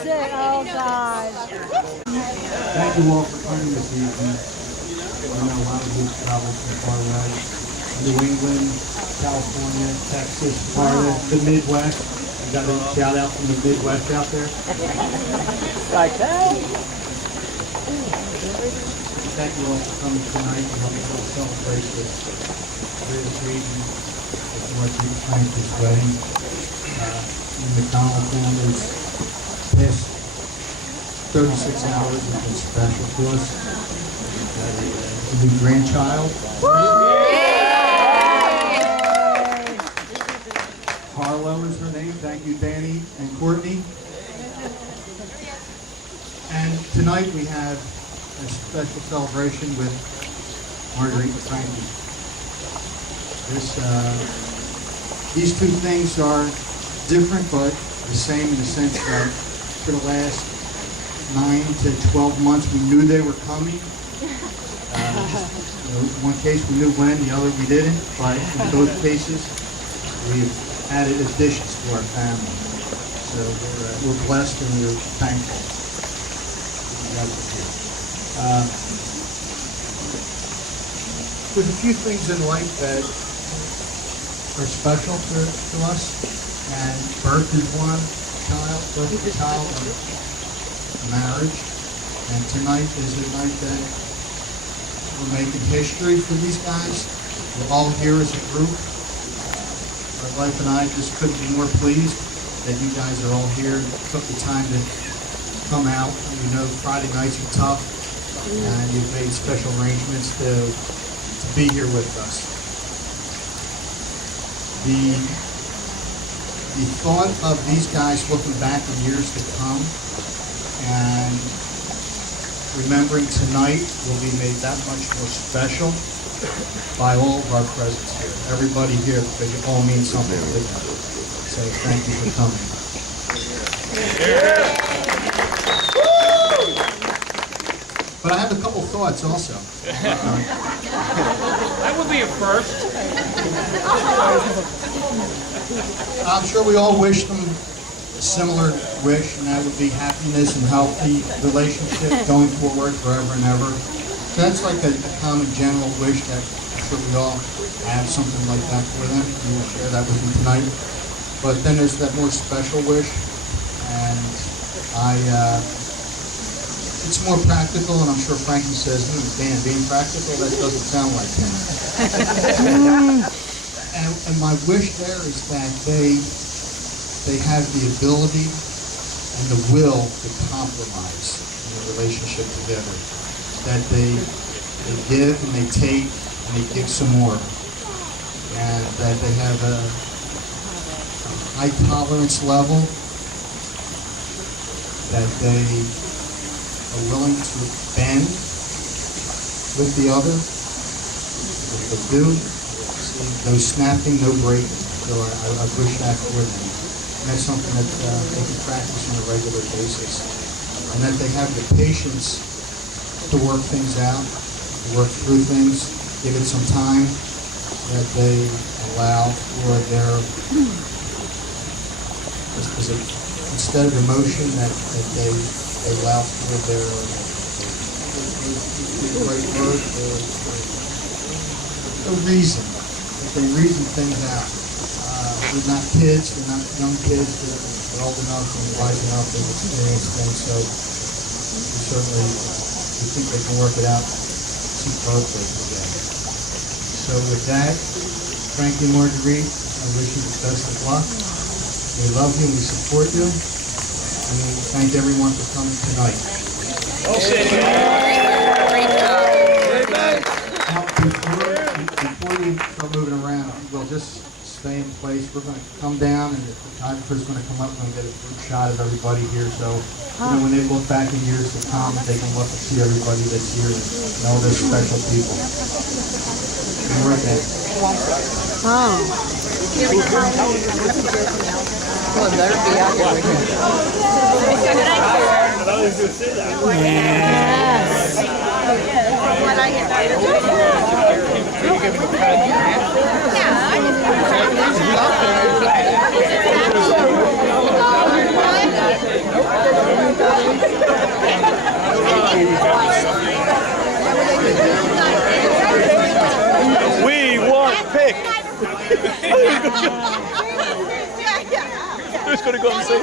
That's it. Oh, God. Thank you all for coming this evening. I know a lot of you traveled from far away. New England, California, Texas, Florida, the Midwest. You got a shout out from the Midwest out there? Like that? Thank you all for coming tonight and helping us celebrate this great occasion of Marguerite Frank's wedding. The McDonald family's past 36 hours has been special to us. A new grandchild. Harlow is her name. Thank you, Danny and Courtney. And tonight we have a special celebration with Marguerite and Frankie. These two things are different but the same in the sense that for the last 9 to 12 months we knew they were coming. One case we knew when, the other we didn't, but in both cases we've added additions to our family. So we're blessed and we're thankful. There's a few things in life that are special to us, and birth is one, birth of a child, and marriage. And tonight is a night that we're making history for these guys. We're all here as a group. My wife and I just couldn't be more pleased that you guys are all here and took the time to come out. You know Friday nights are tough, and you've made special arrangements to be here with us. The thought of these guys looking back in years to come and remembering tonight will be made that much more special by all of our presence here. Everybody here, because you all mean something to them. So thank you for coming. Yeah. But I have a couple thoughts also. That would be a first. I'm sure we all wish them a similar wish, and that would be happiness and healthy relationship going forward forever and ever. So that's like a common general wish that I'm sure we all have something like that for them. We will share that with them tonight. But then there's that more special wish, and it's more practical, and I'm sure Frankie says, Dan, being practical, that doesn't sound like him. And my wish there is that they have the ability and the will to compromise in a relationship together. That they give and they take and they give some more. And that they have a high tolerance level. That they are willing to bend with the other. What they do, no snapping, no breaking. So I wish that for them. And that's something that they can practice on a regular basis. And that they have the patience to work things out, to work through things, give it some time, that they allow for their, instead of emotion, that they allow for their, the right word, the reason, that they reason things out. They're not kids, they're not young kids, they're old enough and wise enough to experience things, so we think they can work it out superbly together. So with that, Frankie and Marguerite, I wish you the best of luck. We love you, we support you, and we thank everyone for coming tonight. Now, before you start moving around, we'll just stay in place. We're going to come down, and the photographer's going to come up and get a group shot of everybody here. So, when they look back in years to come, they can look and see everybody that's here and all those special people. And we're there. Oh. Well, better be out here with him. Yes. comme ça.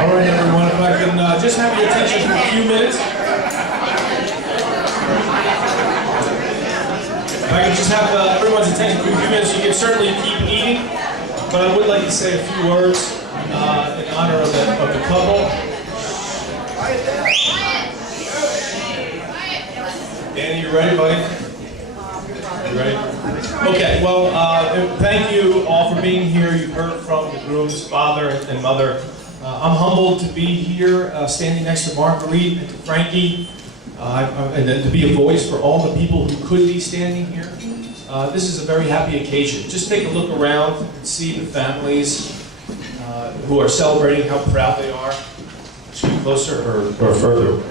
All right, everyone, if I can just have your attention for a few minutes. If I can just have everyone's attention for a few minutes, you can certainly keep eating, but I would like to say a few words in honor of the couple. Danny, you ready, buddy? You ready? Okay, well, thank you all for being here. You've heard from the groom's father and mother. I'm humbled to be here, standing next to Marguerite and to Frankie, and then to be a voice for all the people who could be standing here. This is a very happy occasion. Just take a look around and see the families who are celebrating, how proud they are. Should we closer or further?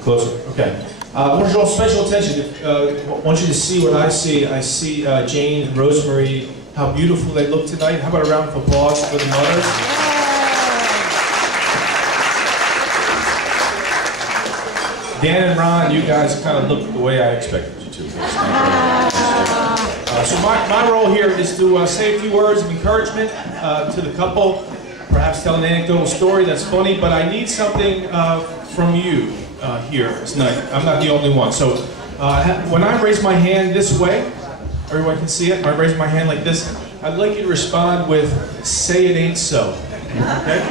Closer, okay. I want to draw special attention. I want you to see what I see. I see Jane and Rosemary, how beautiful they look tonight. How about a round of applause for the mothers? Dan and Ron, you guys kind of look the way I expected you to. So my role here is to say a few words of encouragement to the couple, perhaps tell an anecdotal story that's funny, but I need something from you here tonight. I'm not the only one. So when I raise my hand this way, everyone can see it. When I raise my hand like this, I'd like you to respond with, "Say it ain't so." Okay?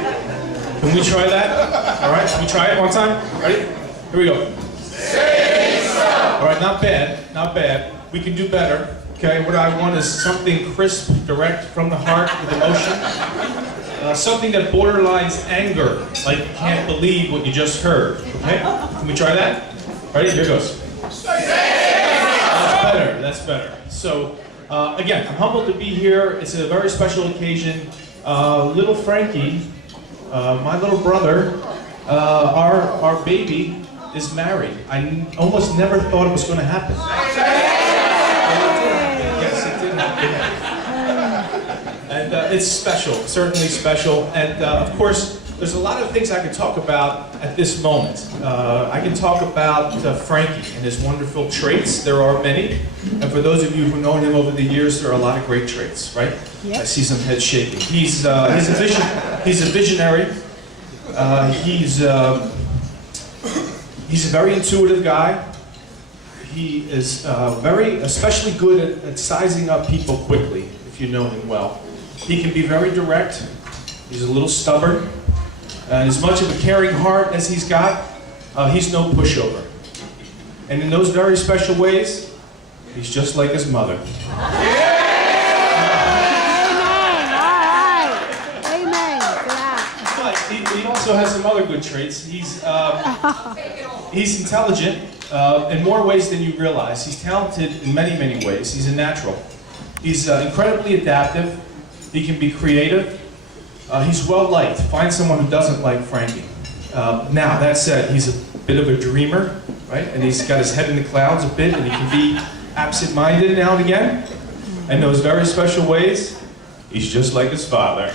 Can we try that? All right, can we try it one time? Ready? Here we go. Say it ain't so. All right, not bad, not bad. We can do better. Okay, what I want is something crisp, direct, from the heart, with emotion. Something that borderlines anger, like you can't believe what you just heard. Okay? Can we try that? Ready? Here goes. That's better. That's better. So, again, I'm humbled to be here. It's a very special occasion. Little Frankie, my little brother, our baby is married. I almost never thought it was going to happen. Yes, it did happen. And it's special, certainly special. And of course, there's a lot of things I could talk about at this moment. I can talk about Frankie and his wonderful traits. There are many. And for those of you who've known him over the years, there are a lot of great traits, right? Yep. I see some heads shaking. He's a visionary. He's a very intuitive guy. He is especially good at sizing up people quickly, if you know him well. He can be very direct. He's a little stubborn. And as much of a caring heart as he's got, he's no pushover. And in those very special ways, he's just like his mother. He also has some other good traits. He's intelligent in more ways than you realize. He's talented in many, many ways. He's a natural. He's incredibly adaptive. He can be creative. He's well-liked. Find someone who doesn't like Frankie. Now, that said, he's a bit of a dreamer, right? And he's got his head in the clouds a bit, and he can be absent-minded now and again. In those very special ways, he's just like his father.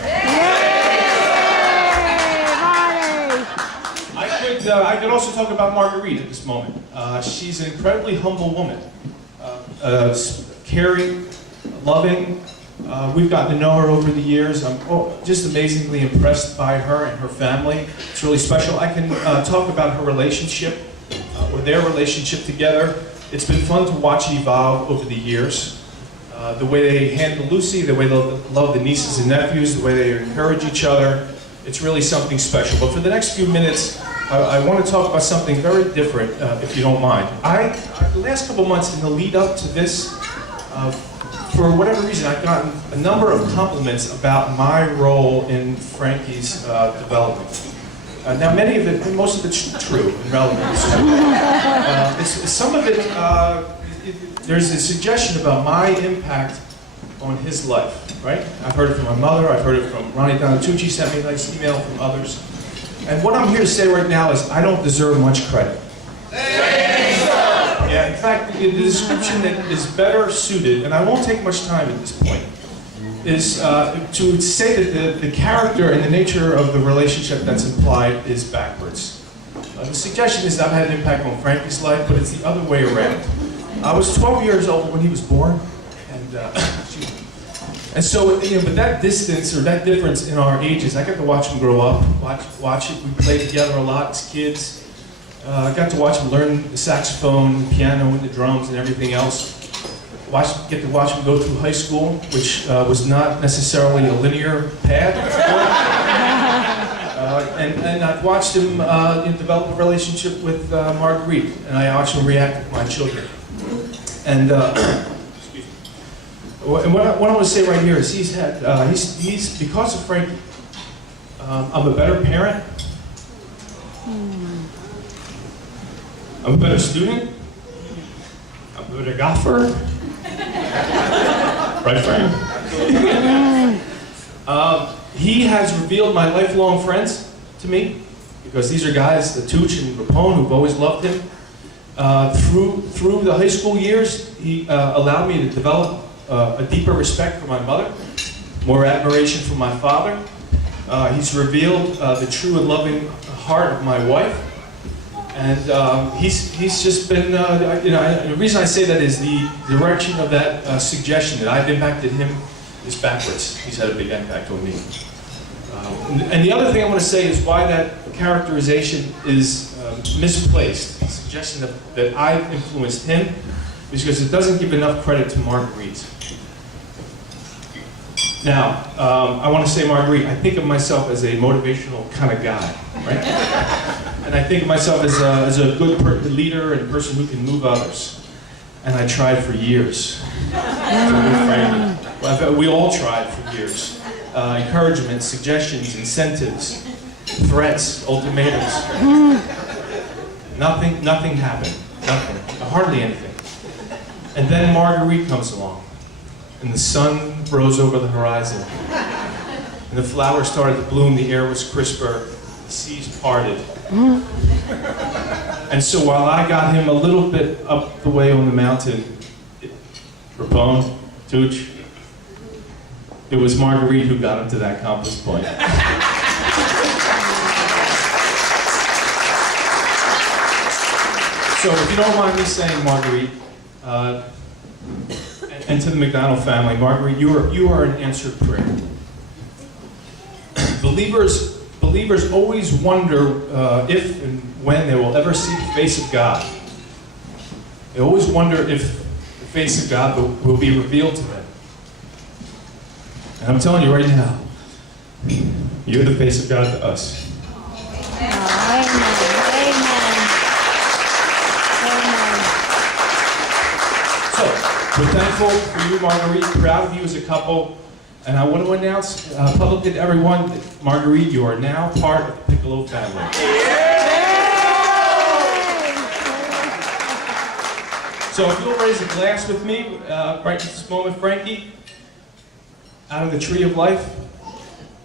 I could also talk about Marguerite at this moment. She's an incredibly humble woman, caring, loving. We've gotten to know her over the years. I'm just amazingly impressed by her and her family. It's really special. I can talk about her relationship, or their relationship together. It's been fun to watch it evolve over the years. The way they handle Lucy, the way they love the nieces and nephews, the way they encourage each other. It's really something special. But for the next few minutes, I want to talk about something very different, if you don't mind. The last couple months in the lead up to this, for whatever reason, I've gotten a number of compliments about my role in Frankie's development. Now, most of it's true and relevant. Some of it, there's a suggestion about my impact on his life, right? I've heard it from my mother, I've heard it from Ronnie Donatucci, sent me a nice email from others. And what I'm here to say right now is I don't deserve much credit. Yeah, in fact, the description that is better suited, and I won't take much time at this point, is to say that the character and the nature of the relationship that's implied is backwards. The suggestion is that I've had an impact on Frankie's life, but it's the other way around. I was 12 years old when he was born, and so, but that distance or that difference in our ages, I got to watch him grow up, watch it. We played together a lot as kids. I got to watch him learn the saxophone, the piano, and the drums, and everything else. Get to watch him go through high school, which was not necessarily a linear path. And I've watched him develop a relationship with Marguerite, and I watched him react with my children. And what I want to say right here is he's because of Frankie, I'm a better parent. I'm a better student. I'm a better golfer. Right, Frank? He has revealed my lifelong friends to me, because these are guys, the Tooch and Rapone, who've always loved him. Through the high school years, he allowed me to develop a deeper respect for my mother, more admiration for my father. He's revealed the true and loving heart of my wife. And he's just been, the reason I say that is the direction of that suggestion that I've impacted him is backwards. He's had a big impact on me. And the other thing I want to say is why that characterization is misplaced. The suggestion that I've influenced him is because it doesn't give enough credit to Marguerite. Now, I want to say, Marguerite, I think of myself as a motivational kind of guy, right? And I think of myself as a good leader and a person who can move others. And I tried for years to move Frankie. Well, we all tried for years. Encouragement, suggestions, incentives, threats, ultimatums. Nothing happened. Nothing. Hardly anything. And then Marguerite comes along. And the sun rose over the horizon. And the flowers started to bloom, the air was crisper, the seas parted. And so while I got him a little bit up the way on the mountain, Rapone, Tooch, it was Marguerite who got him to that compass point. So if you don't mind me saying, Marguerite, and to the McDonald family, Marguerite, you are an answered prayer. Believers always wonder if and when they will ever see the face of God. They always wonder if the face of God will be revealed to them. And I'm telling you right now, you're the face of God to us. Amen. So, we're thankful for you, Marguerite, proud of you as a couple. And I want to announce publicly to everyone that, Marguerite, you are now part of the Piccolo family. So if you'll raise a glass with me right at this moment, Frankie, out of the tree of life,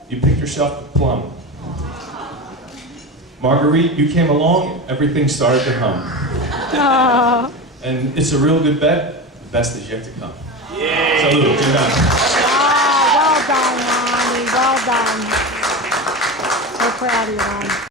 you picked yourself a plum. Marguerite, you came along, everything started to hum. And it's a real good bet, the best is yet to come. Salute, you're done. Well done, Ronnie. Well done. So proud of you, Ronnie.